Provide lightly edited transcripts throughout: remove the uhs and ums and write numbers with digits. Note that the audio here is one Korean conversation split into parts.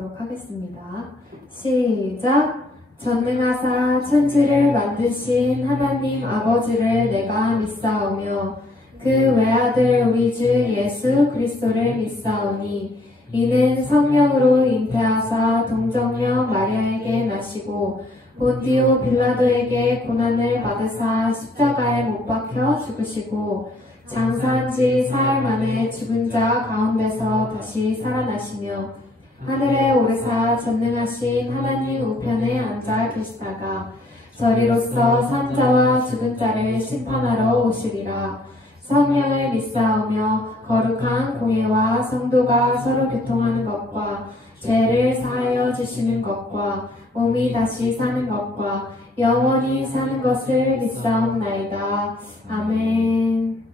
기도하도록 하겠습니다. 시작! 전능하사 천지를 만드신 하나님 아버지를 내가 믿사오며 그 외아들 우리 주 예수 그리스도를 믿사오니 이는 성령으로 잉태하사 동정녀 마리아에게 나시고 본디오 빌라도에게 고난을 받으사 십자가에 못 박혀 죽으시고 장사한 지 사흘 만에 죽은 자 가운데서 다시 살아나시며 하늘에 오르사 전능하신 하나님 우편에 앉아 계시다가 저리로서 산 자와 죽은 자를 심판하러 오시리라. 성령을 믿사오며 거룩한 공예와 성도가 서로 교통하는 것과 죄를 사하여 주시는 것과 몸이 다시 사는 것과 영원히 사는 것을 믿사옵나이다. 아멘.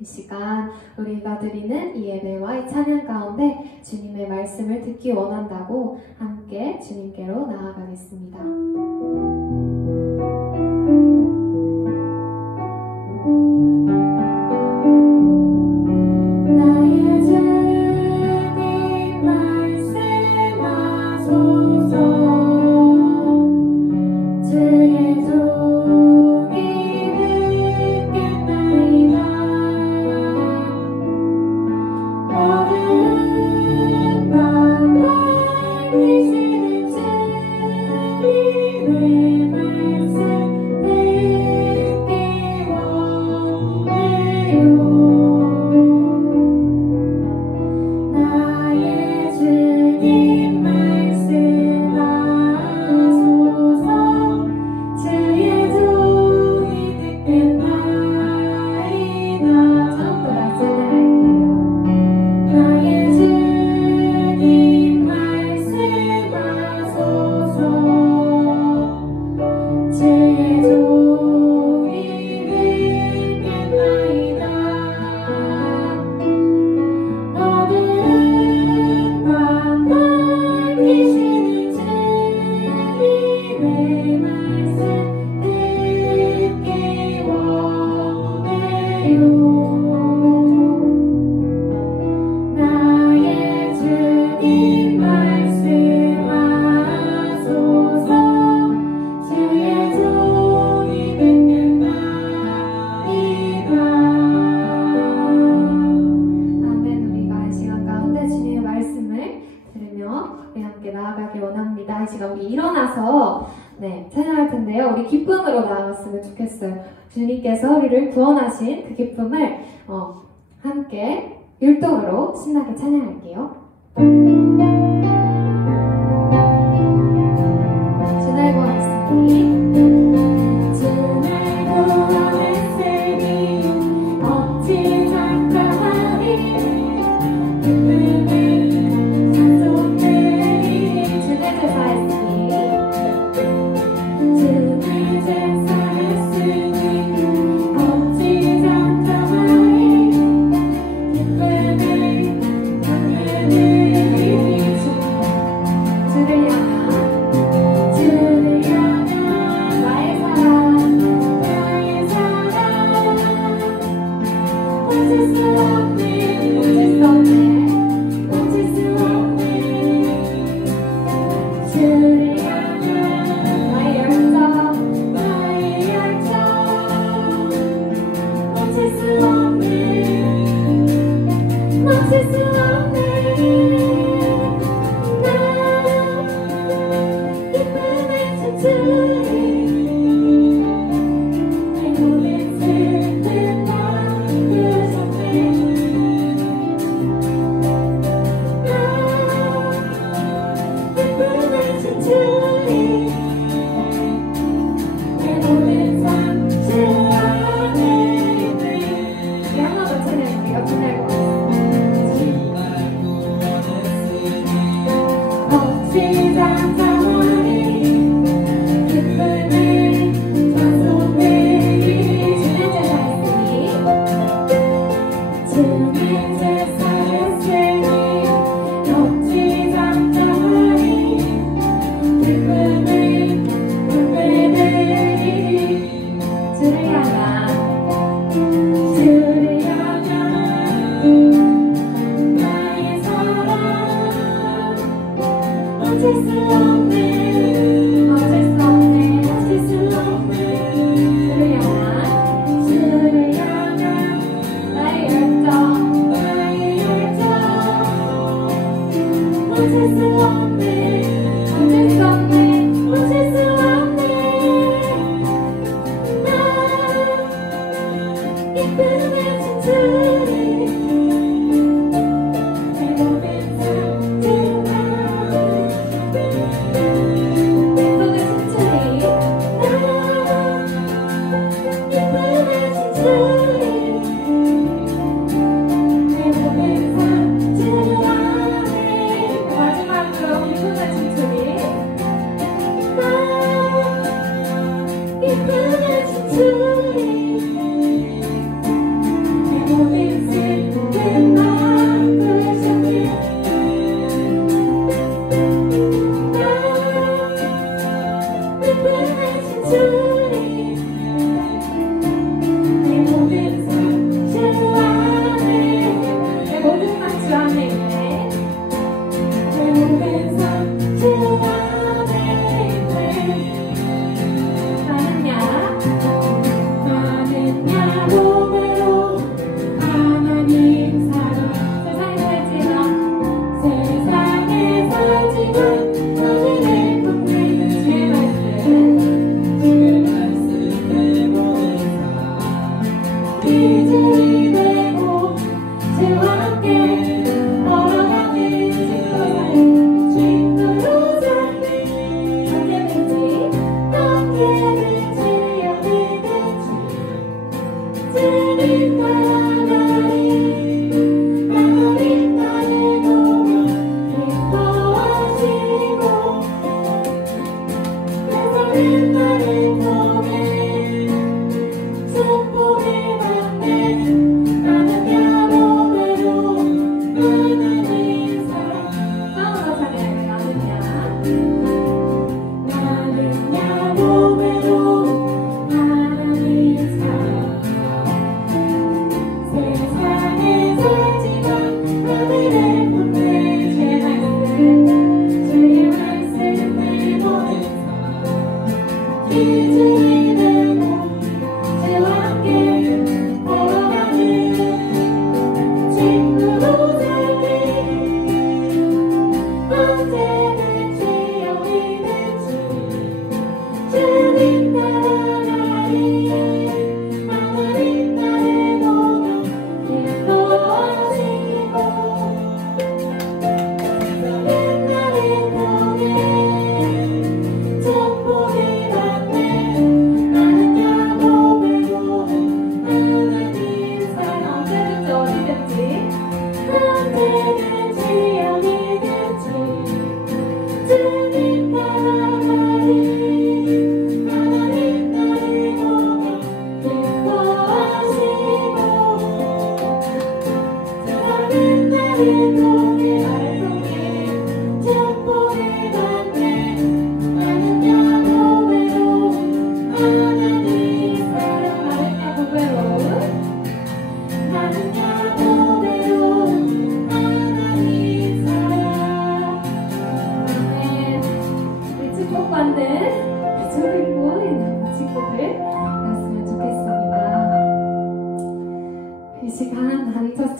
이 시간 우리가 드리는 이 예배와 이 찬양 가운데 주님의 말씀을 듣기 원한다고 함께 주님께로 나아가겠습니다. 나의 주님 말씀하소서 주의 종이 듣겠나이다. 모든 밤 밝히시는 주님의 말씀 듣기 원해요. 나의 주님 말씀하소서 주의 종이 듣겠나이다. 전부 다 찬양할게요. 나의 주님 말씀하소서 주의 종이 듣겠나이다. 모든 밤 밝히시는 주님의 말씀 듣기 원해요. 나의 주님 말씀하소서 주의 종이 듣겠나이다. 아멘. 우리가 이 시간 가운데 주님의 말씀을 들으며 우리 함께 나아가길 원합니다. 이 시간 우리 일어나서 찬양할 텐데요. 우리 기쁨으로 나아갔으면 좋겠어요. 주님께서 우리를 구원하신 그 기쁨을 함께 율동으로 신나게 찬양할게요. 주날 구원했으니 주날 구원했으니 어찌 잠깐하리 기쁨을 찬송되리. 주날 제사했으니 주날 제사했으니 어찌 잠깐하리 기쁨을 찬송되리.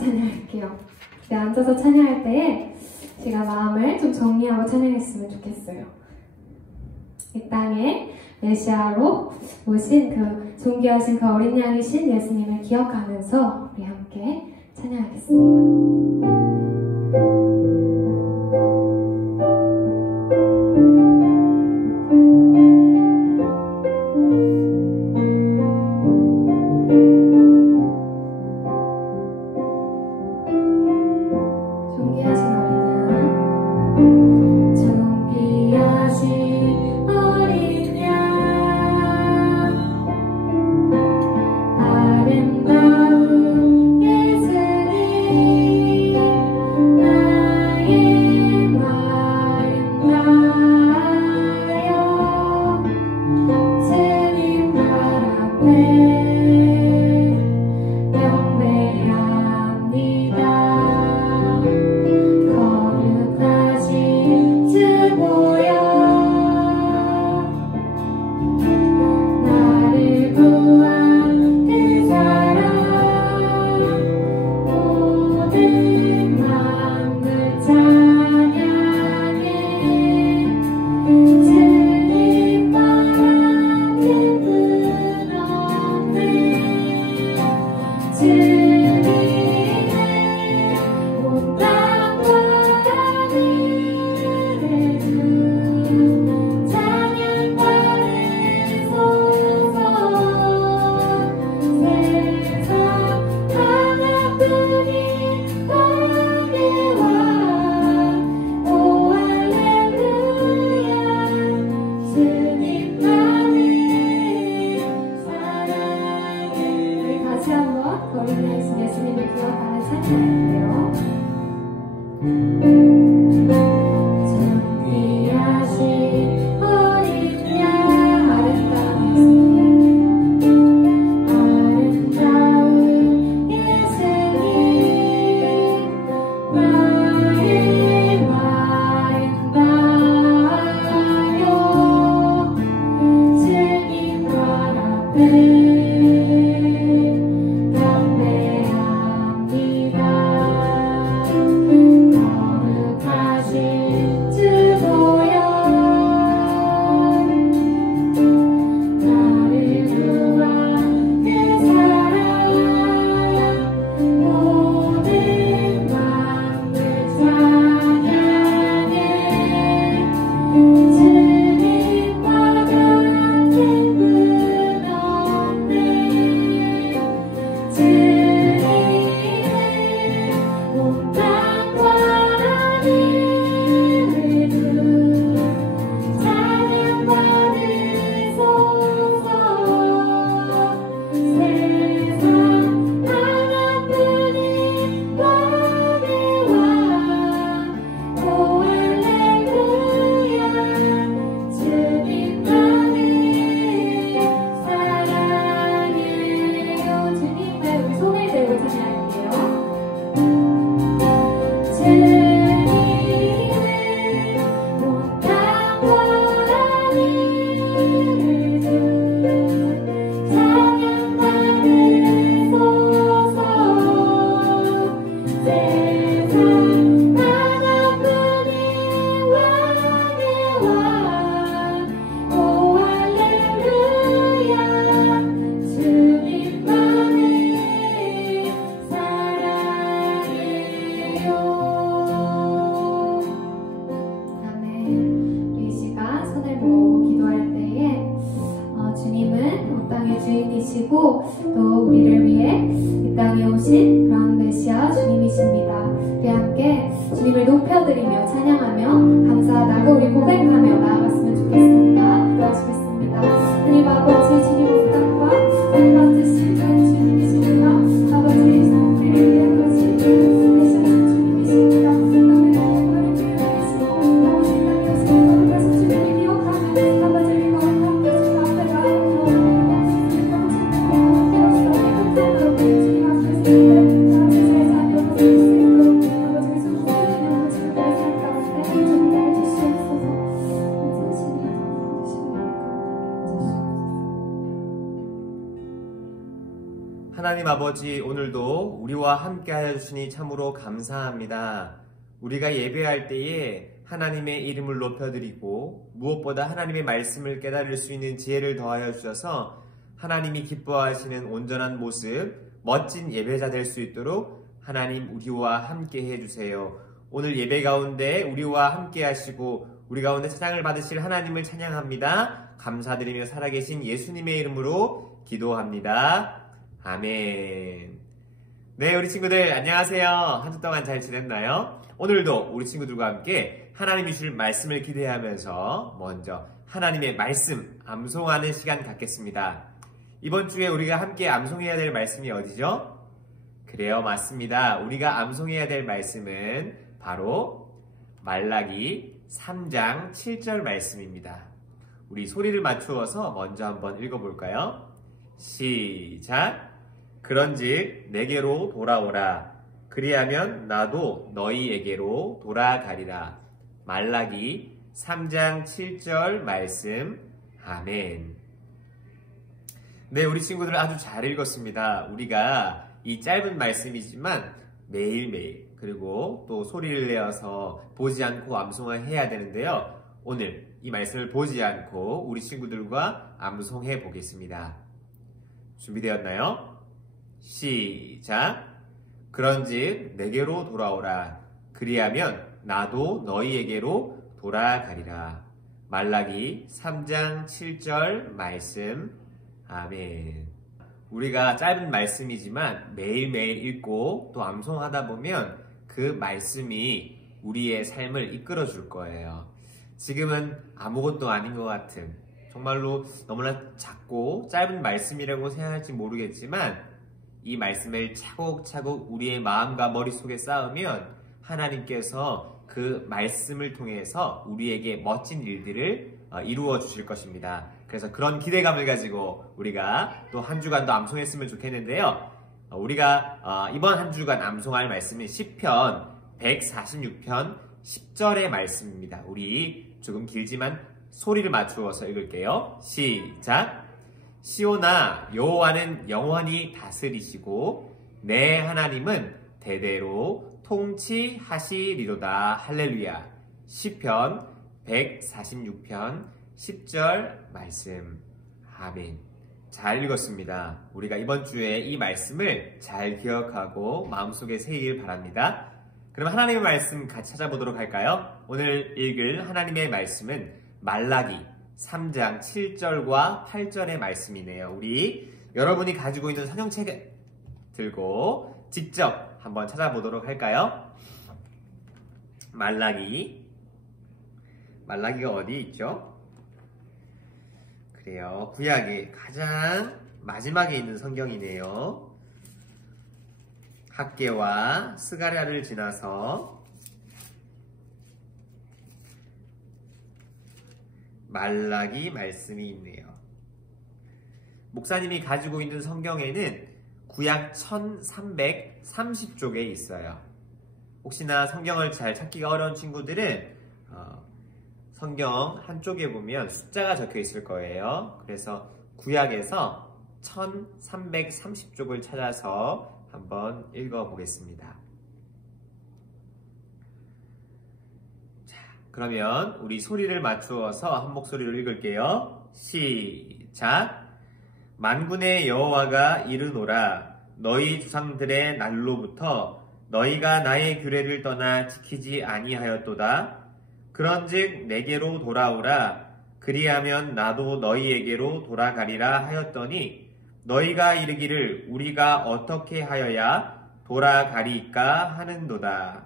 찬양할게요. 네, 앉아서 찬양할 때에 제가 마음을 좀 정리하고 찬양했으면 좋겠어요. 이 땅에 메시아로 오신 그 존귀하신 그 어린 양이신 예수님을 기억하면서 우리 함께 찬양하겠습니다. 또 우리를 위해 이 땅에 오신 그런 메시아 주님이십니다. 우리 함께 주님을 높여드리며 찬양하며 감사하다고 우리 고백하며 나아갔으면 좋겠습니다. 기도하시겠습니다. 하나님 아버지, 주님의 사랑과 하나님 받으신 주님이십니다. 아버지, 우리를 위해 아버지 메시아 주님이십니다. 아멘. 영광을 드리겠습니다. 아버지, 이 땅에 오신 그런 주님을 기억하며 아버지, 우리가 함께 주님 앞에 나아가며 하나님 아버지, 오늘도 우리와 함께 하여 주시니 참으로 감사합니다. 우리가 예배할 때에 하나님의 이름을 높여드리고 무엇보다 하나님의 말씀을 깨달을 수 있는 지혜를 더하여 주셔서 하나님이 기뻐하시는 온전한 모습, 멋진 예배자 될 수 있도록 하나님 우리와 함께 해주세요. 오늘 예배 가운데 우리와 함께 하시고 우리 가운데 찬양을 받으실 하나님을 찬양합니다. 감사드리며 살아계신 예수님의 이름으로 기도합니다. 아멘. 네, 우리 친구들 안녕하세요. 한 주 동안 잘 지냈나요? 오늘도 우리 친구들과 함께 하나님이 주실 말씀을 기대하면서 먼저 하나님의 말씀 암송하는 시간 갖겠습니다. 이번 주에 우리가 함께 암송해야 될 말씀이 어디죠? 그래요, 맞습니다. 우리가 암송해야 될 말씀은 바로 말라기 3장 7절 말씀입니다. 우리 소리를 맞추어서 먼저 한번 읽어볼까요? 시작! 그런즉 내게로 돌아오라. 그리하면 나도 너희에게로 돌아가리라. 말라기 3장 7절 말씀. 아멘. 네, 우리 친구들 아주 잘 읽었습니다. 우리가 이 짧은 말씀이지만 매일매일 그리고 또 소리를 내어서 보지 않고 암송을 해야 되는데요. 오늘 이 말씀을 보지 않고 우리 친구들과 암송해 보겠습니다. 준비되었나요? 시작! 그런즉 내게로 돌아오라. 그리하면 나도 너희에게로 돌아가리라. 말라기 3장 7절 말씀. 아멘. 우리가 짧은 말씀이지만 매일매일 읽고 또 암송하다 보면 그 말씀이 우리의 삶을 이끌어 줄 거예요. 지금은 아무것도 아닌 것 같은 정말로 너무나 작고 짧은 말씀이라고 생각할지 모르겠지만 이 말씀을 차곡차곡 우리의 마음과 머릿속에 쌓으면 하나님께서 그 말씀을 통해서 우리에게 멋진 일들을 이루어 주실 것입니다. 그래서 그런 기대감을 가지고 우리가 또 한 주간도 암송했으면 좋겠는데요. 우리가 이번 한 주간 암송할 말씀은 시편 146편 10절의 말씀입니다. 우리 조금 길지만 소리를 맞추어서 읽을게요. 시작! 시온아, 여호와는 영원히 다스리시고 내 하나님은 대대로 통치하시리로다. 할렐루야. 시편 146편 10절 말씀. 아멘. 잘 읽었습니다. 우리가 이번 주에 이 말씀을 잘 기억하고 마음속에 새기길 바랍니다. 그럼 하나님의 말씀 같이 찾아보도록 할까요? 오늘 읽을 하나님의 말씀은 말라기 3장 7절과 8절의 말씀이네요. 우리 여러분이 가지고 있는 성경책을 들고 직접 한번 찾아보도록 할까요? 말라기가 어디 있죠? 그래요. 구약의 가장 마지막에 있는 성경이네요. 학개와 스가랴를 지나서 말라기 말씀이 있네요. 목사님이 가지고 있는 성경에는 구약 1330쪽에 있어요. 혹시나 성경을 잘 찾기가 어려운 친구들은 성경 한쪽에 보면 숫자가 적혀 있을 거예요. 그래서 구약에서 1330쪽을 찾아서 한번 읽어보겠습니다. 자, 그러면 우리 소리를 맞추어서 한 목소리로 읽을게요. 시작! 만군의 여호와가 이르노라. 너희 조상들의 날로부터 너희가 나의 규례를 떠나 지키지 아니하였도다. 그런즉 내게로 돌아오라. 그리하면 나도 너희에게로 돌아가리라 하였더니 너희가 이르기를 우리가 어떻게 하여야 돌아가리까 하는도다.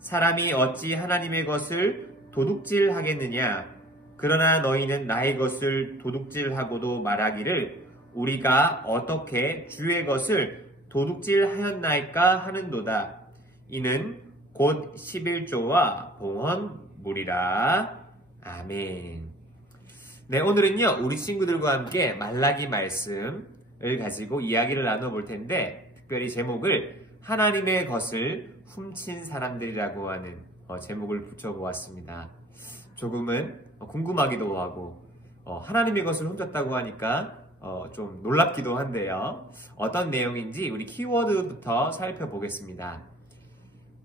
사람이 어찌 하나님의 것을 도둑질하겠느냐. 그러나 너희는 나의 것을 도둑질하고도 말하기를 우리가 어떻게 주의 것을 도둑질하였나이까 하는도다. 이는 곧 11조와 봉헌물이라. 아멘. 네, 오늘은요 우리 친구들과 함께 말라기 말씀을 가지고 이야기를 나눠볼 텐데, 특별히 제목을 하나님의 것을 훔친 사람들이라고 하는 제목을 붙여보았습니다. 조금은 궁금하기도 하고 하나님의 것을 훔쳤다고 하니까 좀 놀랍기도 한데요. 어떤 내용인지 우리 키워드부터 살펴보겠습니다.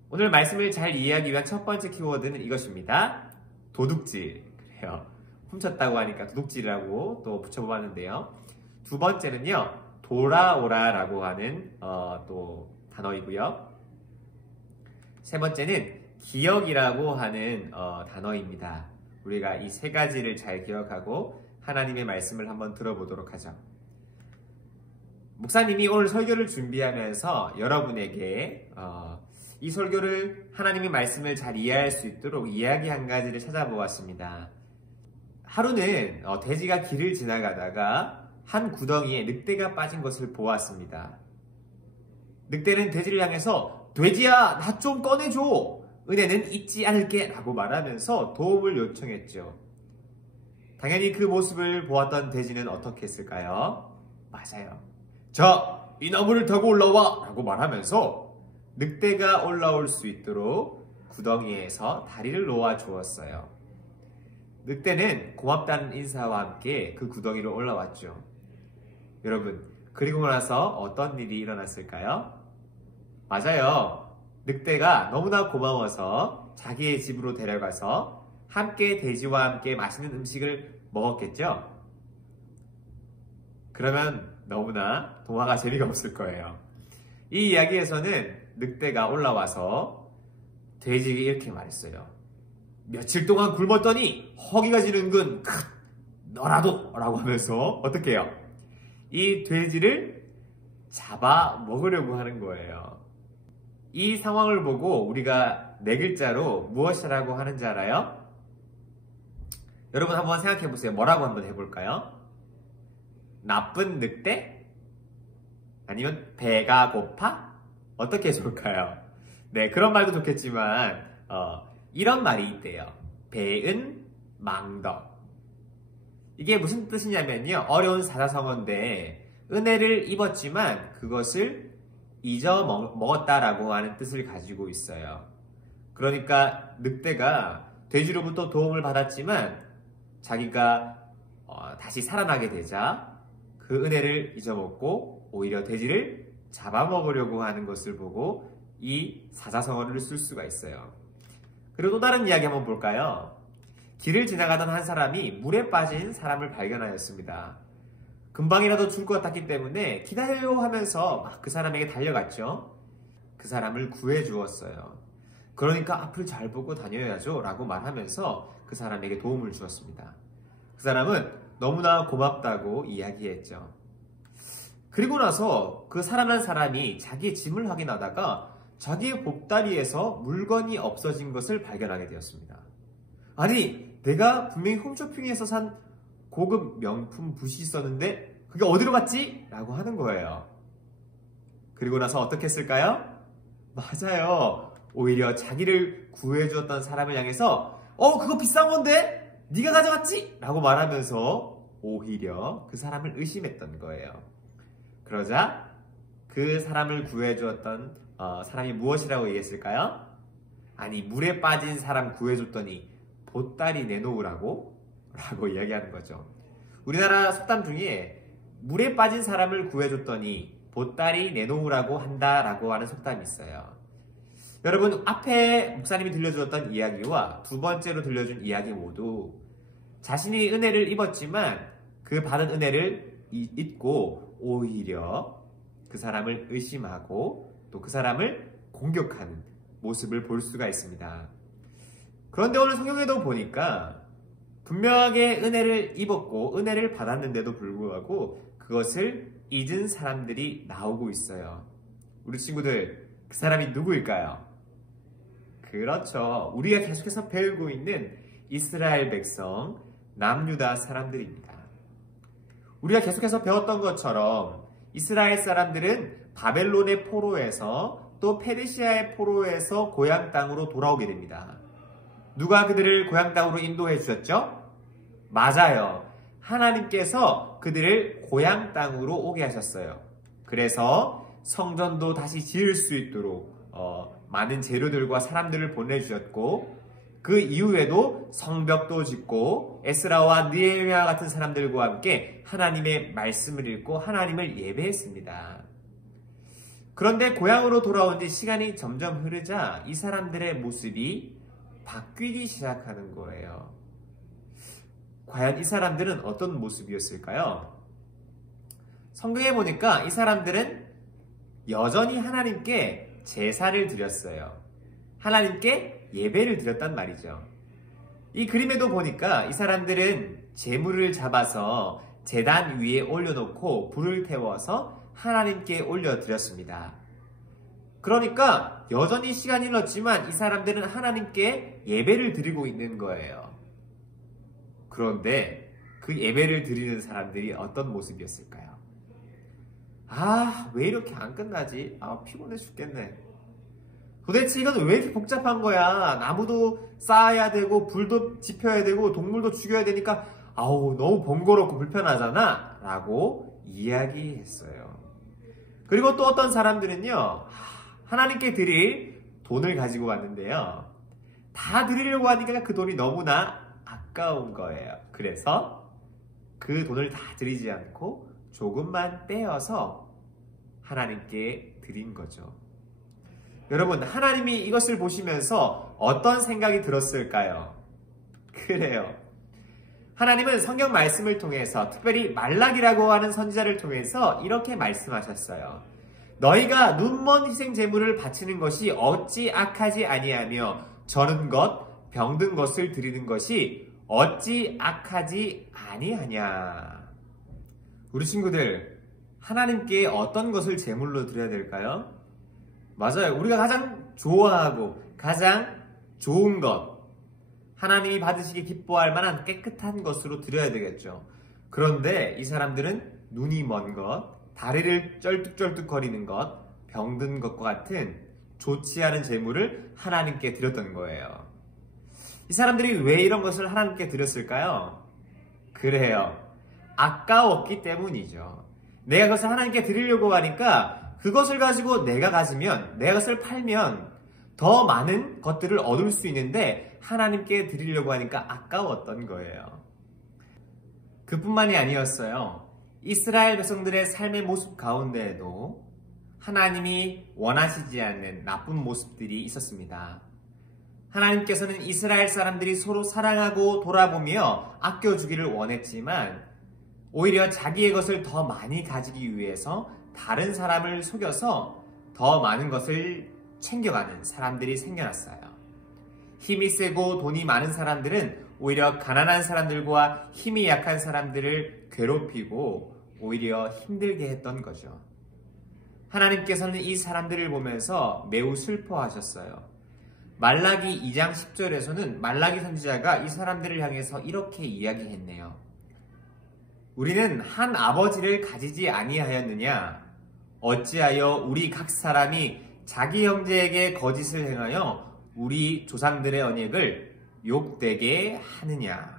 오늘 말씀을 잘 이해하기 위한 첫 번째 키워드는 이것입니다. 도둑질. 그래요. 훔쳤다고 하니까 도둑질이라고 또 붙여보았는데요. 두 번째는요, 돌아오라라고 하는 또 단어이고요. 세 번째는 기억이라고 하는 단어입니다. 우리가 이 세 가지를 잘 기억하고 하나님의 말씀을 한번 들어보도록 하죠. 목사님이 오늘 설교를 준비하면서 여러분에게 이 설교를 하나님의 말씀을 잘 이해할 수 있도록 이야기 한 가지를 찾아보았습니다. 하루는 돼지가 길을 지나가다가 한 구덩이에 늑대가 빠진 것을 보았습니다. 늑대는 돼지를 향해서 돼지야, 나 좀 꺼내줘. 은혜는 잊지 않을게 라고 말하면서 도움을 요청했죠. 당연히 그 모습을 보았던 돼지는 어떻게 했을까요? 맞아요. 자, 이 나무를 타고 올라와 라고 말하면서 늑대가 올라올 수 있도록 구덩이에서 다리를 놓아 주었어요. 늑대는 고맙다는 인사와 함께 그 구덩이로 올라왔죠. 여러분, 그리고 나서 어떤 일이 일어났을까요? 맞아요. 늑대가 너무나 고마워서 자기의 집으로 데려가서 함께 돼지와 함께 맛있는 음식을 먹었겠죠? 그러면 너무나 동화가 재미가 없을 거예요. 이 이야기에서는 늑대가 올라와서 돼지에게 이렇게 말했어요. 며칠 동안 굶었더니 허기가 지는군. 너라도 라고 하면서 어떻게 해요? 이 돼지를 잡아 먹으려고 하는 거예요. 이 상황을 보고 우리가 네 글자로 무엇이라고 하는지 알아요? 여러분 한번 생각해 보세요. 뭐라고 한번 해볼까요? 나쁜 늑대? 아니면 배가 고파? 어떻게 좋을까요? 네, 그런 말도 좋겠지만 이런 말이 있대요. 배은 망덕. 이게 무슨 뜻이냐면요. 어려운 사자성어인데 은혜를 입었지만 그것을 잊어먹었다라고 하는 뜻을 가지고 있어요. 그러니까 늑대가 돼지로부터 도움을 받았지만 자기가 다시 살아나게 되자 그 은혜를 잊어먹고 오히려 돼지를 잡아먹으려고 하는 것을 보고 이 사자성어를 쓸 수가 있어요. 그리고 또 다른 이야기 한번 볼까요? 길을 지나가던 한 사람이 물에 빠진 사람을 발견하였습니다. 금방이라도 죽을 것 같았기 때문에 기다려요 하면서 막 그 사람에게 달려갔죠. 그 사람을 구해주었어요. 그러니까 앞을 잘 보고 다녀야죠 라고 말하면서 그 사람에게 도움을 주었습니다. 그 사람은 너무나 고맙다고 이야기했죠. 그리고 나서 그 살아난 사람이 자기의 짐을 확인하다가 자기의 보따리에서 물건이 없어진 것을 발견하게 되었습니다. 아니, 내가 분명히 홈쇼핑에서 산 고급 명품 붓이 있었는데 그게 어디로 갔지? 라고 하는 거예요. 그리고 나서 어떻게 했을까요? 맞아요. 오히려 자기를 구해주었던 사람을 향해서 그거 비싼 건데? 네가 가져갔지? 라고 말하면서 오히려 그 사람을 의심했던 거예요. 그러자 그 사람을 구해주었던 사람이 무엇이라고 얘기했을까요? 아니, 물에 빠진 사람 구해줬더니 보따리 내놓으라고? 라고 이야기하는 거죠. 우리나라 속담 중에 물에 빠진 사람을 구해줬더니 보따리 내놓으라고 한다라고 하는 속담이 있어요. 여러분, 앞에 목사님이 들려주었던 이야기와 두 번째로 들려준 이야기 모두 자신이 은혜를 입었지만 그 받은 은혜를 잊고 오히려 그 사람을 의심하고 또 그 사람을 공격하는 모습을 볼 수가 있습니다. 그런데 오늘 성경에도 보니까 분명하게 은혜를 입었고 은혜를 받았는데도 불구하고 그것을 잊은 사람들이 나오고 있어요. 우리 친구들, 그 사람이 누구일까요? 그렇죠. 우리가 계속해서 배우고 있는 이스라엘 백성, 남유다 사람들입니다. 우리가 계속해서 배웠던 것처럼 이스라엘 사람들은 바벨론의 포로에서 또 페르시아의 포로에서 고향 땅으로 돌아오게 됩니다. 누가 그들을 고향 땅으로 인도해 주셨죠? 맞아요. 하나님께서 그들을 고향 땅으로 오게 하셨어요. 그래서 성전도 다시 지을 수 있도록 많은 재료들과 사람들을 보내주셨고 그 이후에도 성벽도 짓고 에스라와 느헤미야 같은 사람들과 함께 하나님의 말씀을 읽고 하나님을 예배했습니다. 그런데 고향으로 돌아온 지 시간이 점점 흐르자 이 사람들의 모습이 바뀌기 시작하는 거예요. 과연 이 사람들은 어떤 모습이었을까요? 성경에 보니까 이 사람들은 여전히 하나님께 제사를 드렸어요. 하나님께 예배를 드렸단 말이죠. 이 그림에도 보니까 이 사람들은 제물을 잡아서 제단 위에 올려놓고 불을 태워서 하나님께 올려드렸습니다. 그러니까 여전히 시간이 흘렀지만 이 사람들은 하나님께 예배를 드리고 있는 거예요. 그런데 그 예배를 드리는 사람들이 어떤 모습이었을까요? 왜 이렇게 안 끝나지? 피곤해 죽겠네. 도대체 이건 왜 이렇게 복잡한 거야? 나무도 쌓아야 되고 불도 지펴야 되고 동물도 죽여야 되니까 너무 번거롭고 불편하잖아? 라고 이야기했어요. 그리고 또 어떤 사람들은요, 하나님께 드릴 돈을 가지고 왔는데요. 다 드리려고 하니까 그 돈이 너무나 아까운 거예요. 그래서 그 돈을 다 드리지 않고 조금만 떼어서 하나님께 드린 거죠. 여러분, 하나님이 이것을 보시면서 어떤 생각이 들었을까요? 그래요. 하나님은 성경 말씀을 통해서 특별히 말라기라고 하는 선지자를 통해서 이렇게 말씀하셨어요. 너희가 눈먼 희생 제물을 바치는 것이 어찌 악하지 아니하며 저는 것, 병든 것을 드리는 것이 어찌 악하지 아니하냐. 우리 친구들, 하나님께 어떤 것을 제물로 드려야 될까요? 맞아요. 우리가 가장 좋아하고 가장 좋은 것, 하나님이 받으시기 기뻐할 만한 깨끗한 것으로 드려야 되겠죠. 그런데 이 사람들은 눈이 먼 것, 다리를 쩔뚝쩔뚝거리는 것, 병든 것과 같은 좋지 않은 제물을 하나님께 드렸던 거예요. 이 사람들이 왜 이런 것을 하나님께 드렸을까요? 그래요. 아까웠기 때문이죠. 내가 그것을 하나님께 드리려고 하니까 그것을 가지고 내가 가지면, 내가 그것을 팔면 더 많은 것들을 얻을 수 있는데 하나님께 드리려고 하니까 아까웠던 거예요. 그뿐만이 아니었어요. 이스라엘 백성들의 삶의 모습 가운데에도 하나님이 원하시지 않는 나쁜 모습들이 있었습니다. 하나님께서는 이스라엘 사람들이 서로 사랑하고 돌아보며 아껴주기를 원했지만 오히려 자기의 것을 더 많이 가지기 위해서 다른 사람을 속여서 더 많은 것을 챙겨가는 사람들이 생겨났어요. 힘이 세고 돈이 많은 사람들은 오히려 가난한 사람들과 힘이 약한 사람들을 괴롭히고 오히려 힘들게 했던 거죠. 하나님께서는 이 사람들을 보면서 매우 슬퍼하셨어요. 말라기 2장 10절에서는 말라기 선지자가 이 사람들을 향해서 이렇게 이야기했네요. 우리는 한 아버지를 가지지 아니하였느냐? 어찌하여 우리 각 사람이 자기 형제에게 거짓을 행하여 우리 조상들의 언약을 욕되게 하느냐?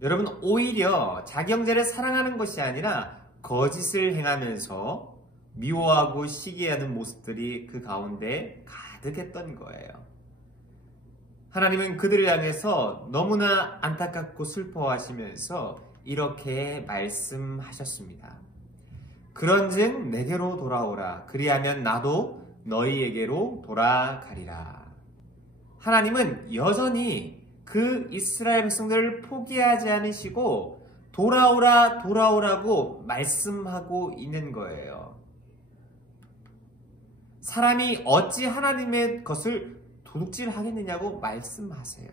여러분, 오히려 자기 형제를 사랑하는 것이 아니라 거짓을 행하면서 미워하고 시기하는 모습들이 그 가운데 가득했던 거예요. 하나님은 그들을 향해서 너무나 안타깝고 슬퍼하시면서 이렇게 말씀하셨습니다. 그런즉 내게로 돌아오라. 그리하면 나도 너희에게로 돌아가리라. 하나님은 여전히 그 이스라엘 백성들을 포기하지 않으시고 돌아오라 돌아오라고 말씀하고 있는 거예요. 사람이 어찌 하나님의 것을 도둑질하겠느냐고 말씀하세요.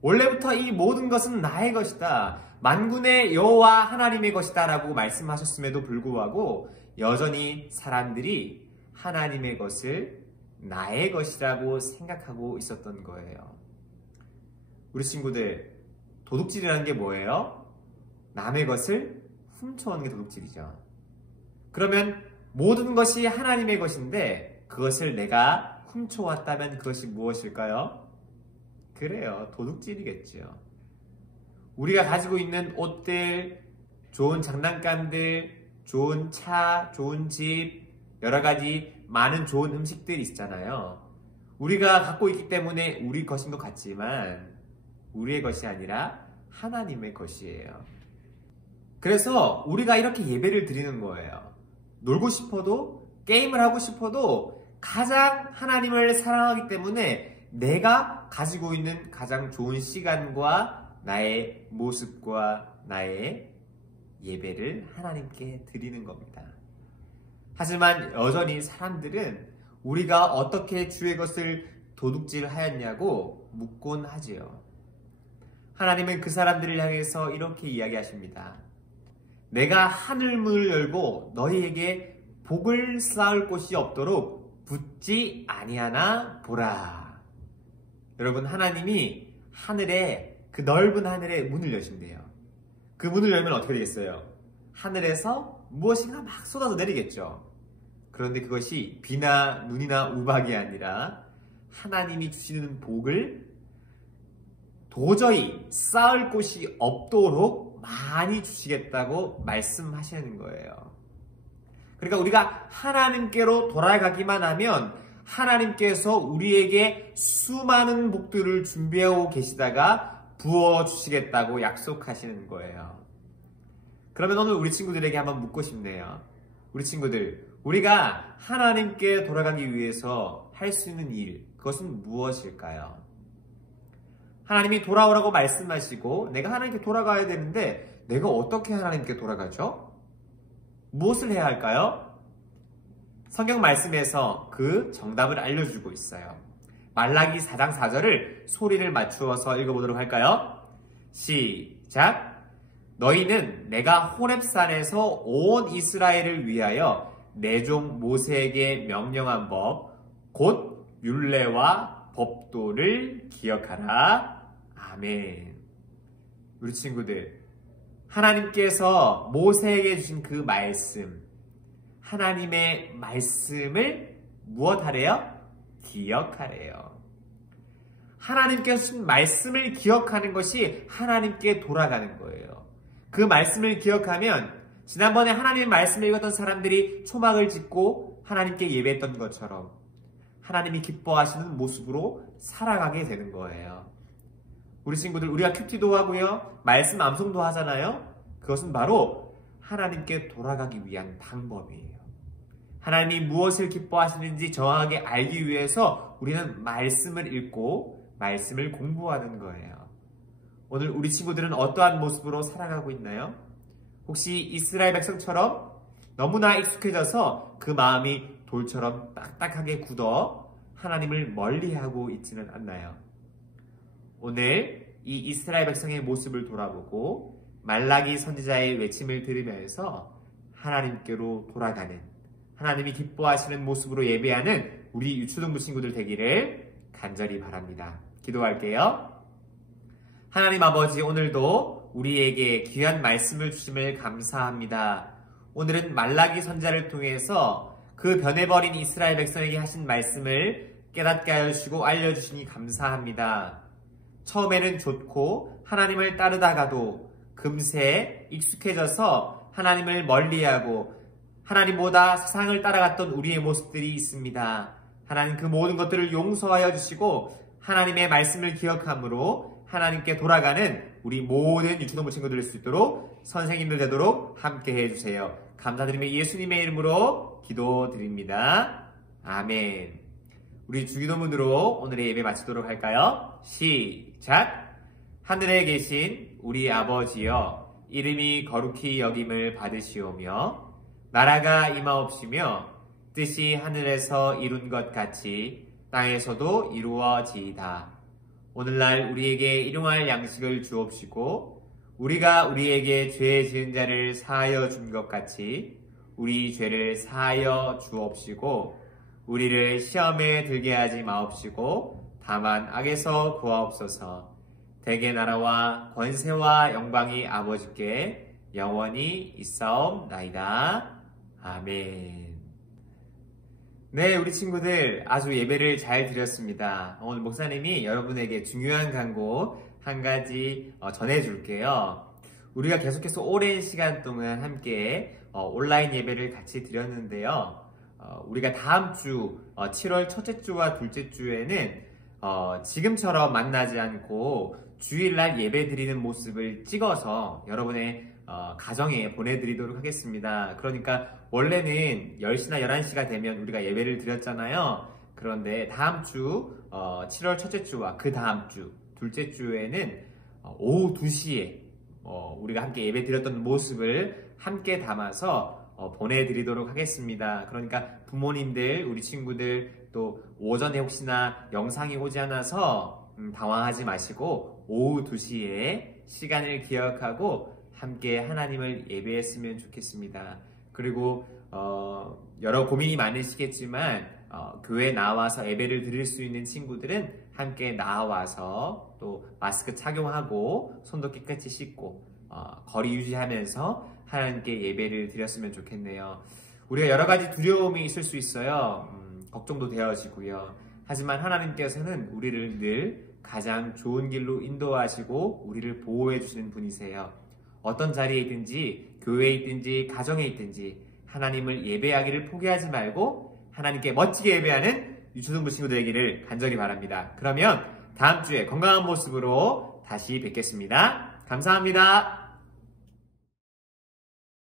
원래부터 이 모든 것은 나의 것이다. 만군의 여호와 하나님의 것이다 라고 말씀하셨음에도 불구하고 여전히 사람들이 하나님의 것을 나의 것이라고 생각하고 있었던 거예요. 우리 친구들, 도둑질이라는 게 뭐예요? 남의 것을 훔쳐오는 게 도둑질이죠. 그러면 모든 것이 하나님의 것인데 그것을 내가 훔쳐왔다면 그것이 무엇일까요? 그래요. 도둑질이겠죠. 우리가 가지고 있는 옷들, 좋은 장난감들, 좋은 차, 좋은 집, 여러 가지 많은 좋은 음식들이 있잖아요. 우리가 갖고 있기 때문에 우리 것인 것 같지만 우리의 것이 아니라 하나님의 것이에요. 그래서 우리가 이렇게 예배를 드리는 거예요. 놀고 싶어도, 게임을 하고 싶어도 가장 하나님을 사랑하기 때문에 내가 가지고 있는 가장 좋은 시간과 나의 모습과 나의 예배를 하나님께 드리는 겁니다. 하지만 여전히 사람들은 우리가 어떻게 주의 것을 도둑질하였냐고 묻곤 하지요. 하나님은 그 사람들을 향해서 이렇게 이야기하십니다. 내가 하늘문을 열고 너희에게 복을 쌓을 곳이 없도록 붙지 아니하나 보라. 여러분, 하나님이 하늘에, 그 넓은 하늘에 문을 여신대요. 그 문을 열면 어떻게 되겠어요? 하늘에서 무엇인가 막 쏟아져 내리겠죠. 그런데 그것이 비나 눈이나 우박이 아니라 하나님이 주시는 복을 도저히 쌓을 곳이 없도록 많이 주시겠다고 말씀하시는 거예요. 그러니까 우리가 하나님께로 돌아가기만 하면 하나님께서 우리에게 수많은 복들을 준비하고 계시다가 부어주시겠다고 약속하시는 거예요. 그러면 오늘 우리 친구들에게 한번 묻고 싶네요. 우리 친구들, 우리가 하나님께 돌아가기 위해서 할 수 있는 일, 그것은 무엇일까요? 하나님이 돌아오라고 말씀하시고 내가 하나님께 돌아가야 되는데 내가 어떻게 하나님께 돌아가죠? 무엇을 해야 할까요? 성경 말씀에서 그 정답을 알려주고 있어요. 말라기 4장 4절을 소리를 맞추어서 읽어보도록 할까요? 시작! 너희는 내가 호렙산에서 온 이스라엘을 위하여 내 종 모세에게 명령한 법, 곧 율례와 법도를 기억하라. 아멘. 우리 친구들, 하나님께서 모세에게 주신 그 말씀, 하나님의 말씀을 무엇하래요? 기억하래요. 하나님께서 주신 말씀을 기억하는 것이 하나님께 돌아가는 거예요. 그 말씀을 기억하면 지난번에 하나님의 말씀을 읽었던 사람들이 초막을 짓고 하나님께 예배했던 것처럼 하나님이 기뻐하시는 모습으로 살아가게 되는 거예요. 우리 친구들, 우리가 큐티도 하고요, 말씀 암송도 하잖아요. 그것은 바로 하나님께 돌아가기 위한 방법이에요. 하나님이 무엇을 기뻐하시는지 정확하게 알기 위해서 우리는 말씀을 읽고 말씀을 공부하는 거예요. 오늘 우리 친구들은 어떠한 모습으로 살아가고 있나요? 혹시 이스라엘 백성처럼 너무나 익숙해져서 그 마음이 돌처럼 딱딱하게 굳어 하나님을 멀리하고 있지는 않나요? 오늘 이 이스라엘 백성의 모습을 돌아보고 말라기 선지자의 외침을 들으면서 하나님께로 돌아가는, 하나님이 기뻐하시는 모습으로 예배하는 우리 유초등부 친구들 되기를 간절히 바랍니다. 기도할게요. 하나님 아버지, 오늘도 우리에게 귀한 말씀을 주심을 감사합니다. 오늘은 말라기 선지자를 통해서 그 변해버린 이스라엘 백성에게 하신 말씀을 깨닫게 하여 주시고 알려주시니 감사합니다. 처음에는 좋고 하나님을 따르다가도 금세 익숙해져서 하나님을 멀리하고 하나님보다 세상을 따라갔던 우리의 모습들이 있습니다. 하나님, 그 모든 것들을 용서하여 주시고 하나님의 말씀을 기억함으로 하나님께 돌아가는 우리 모든 유초등부 친구들 될 수 있도록 선생님들 되도록 함께 해주세요. 감사드리며 예수님의 이름으로 기도드립니다. 아멘. 우리 주기도문으로 오늘의 예배 마치도록 할까요? 시작! 하늘에 계신 우리 아버지여, 이름이 거룩히 여김을 받으시오며 나라가 임하옵시며 뜻이 하늘에서 이룬 것 같이 땅에서도 이루어지이다. 오늘날 우리에게 일용할 양식을 주옵시고 우리가 우리에게 죄 지은 자를 사하여 준 것 같이 우리 죄를 사하여 주옵시고 우리를 시험에 들게 하지 마옵시고 다만 악에서 구하옵소서. 대개 나라와 권세와 영광이 아버지께 영원히 있사옵나이다. 아멘. 네, 우리 친구들 아주 예배를 잘 드렸습니다. 오늘 목사님이 여러분에게 중요한 간구 한 가지 전해줄게요. 우리가 계속해서 오랜 시간 동안 함께 온라인 예배를 같이 드렸는데요. 우리가 다음 주 7월 첫째 주와 둘째 주에는 지금처럼 만나지 않고 주일날 예배 드리는 모습을 찍어서 여러분의 가정에 보내드리도록 하겠습니다. 그러니까 원래는 10시나 11시가 되면 우리가 예배를 드렸잖아요. 그런데 다음 주 7월 첫째 주와 그 다음 주 둘째 주에는 오후 2시에 우리가 함께 예배 드렸던 모습을 함께 담아서 보내드리도록 하겠습니다. 그러니까 부모님들, 우리 친구들 또 오전에 혹시나 영상이 오지 않아서 당황하지 마시고 오후 2시에 시간을 기억하고 함께 하나님을 예배했으면 좋겠습니다. 그리고 여러 고민이 많으시겠지만 교회에 나와서 예배를 드릴 수 있는 친구들은 함께 나와서 또 마스크 착용하고 손도 깨끗이 씻고 거리 유지하면서 하나님께 예배를 드렸으면 좋겠네요. 우리가 여러 가지 두려움이 있을 수 있어요. 걱정도 되어지고요. 하지만 하나님께서는 우리를 늘 가장 좋은 길로 인도하시고 우리를 보호해 주시는 분이세요. 어떤 자리에 있든지 교회에 있든지 가정에 있든지 하나님을 예배하기를 포기하지 말고 하나님께 멋지게 예배하는 유초등부 친구들 되기를 간절히 바랍니다. 그러면 다음 주에 건강한 모습으로 다시 뵙겠습니다. 감사합니다.